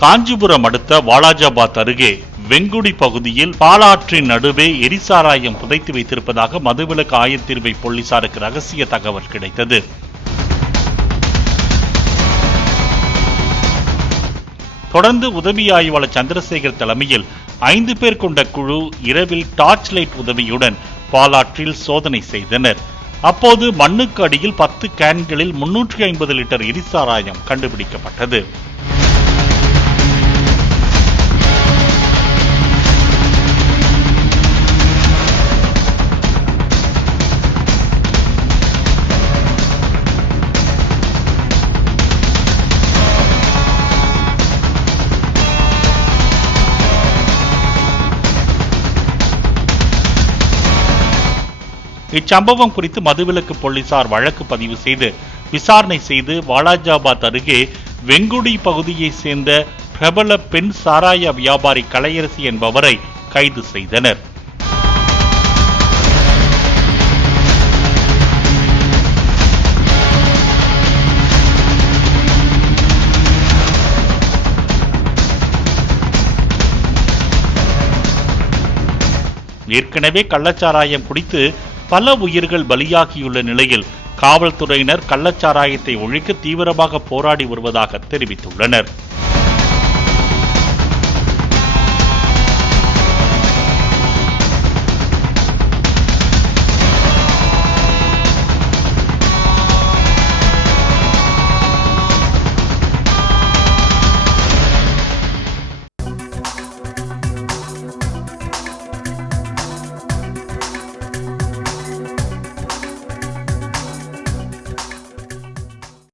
காஞ்சிபுரம் அடுத்த வாலாஜாபாத் அருகே வெங்குடி பகுதியில் பாலாற்றின் நடுவே எரிசாராயம் புதைத்து வைத்திருப்பதாக மதுவிலக்கு ஆயத்தீர்வை போலீசாருக்கு ரகசிய தகவல் கிடைத்தது. தொடர்ந்து உதவி ஆய்வாளர் சந்திரசேகர் தலைமையில் 5 பேர் கொண்ட குழு இரவில் டார்ச் லைட் உதவியுடன் பாலாற்றில் சோதனை செய்தனர். அப்போது மண்ணுக்கு அடியில் 10 கேன்களில் 350 லிட்டர் எரிசாராயம் கண்டுபிடிக்கப்பட்டது. இச்சம்பவம் குறித்து மதுவிலக்கு போலீசார் வழக்கு பதிவு செய்து விசாரணை செய்து வாலாஜாபாத் அருகே வெங்குடி பகுதியை சேர்ந்த பிரபல பெண் சாராய வியாபாரி கலையரசி என்பவரை கைது செய்தனர். ஏற்கனவே கள்ளச்சாராயம் குடித்து பல உயிர்கள் பலியாகியுள்ள நிலையில் காவல்துறையினர் கள்ளச்சாராயத்தை ஒழிக்க தீவிரமாக போராடி வருவதாக தெரிவித்துள்ளனர்.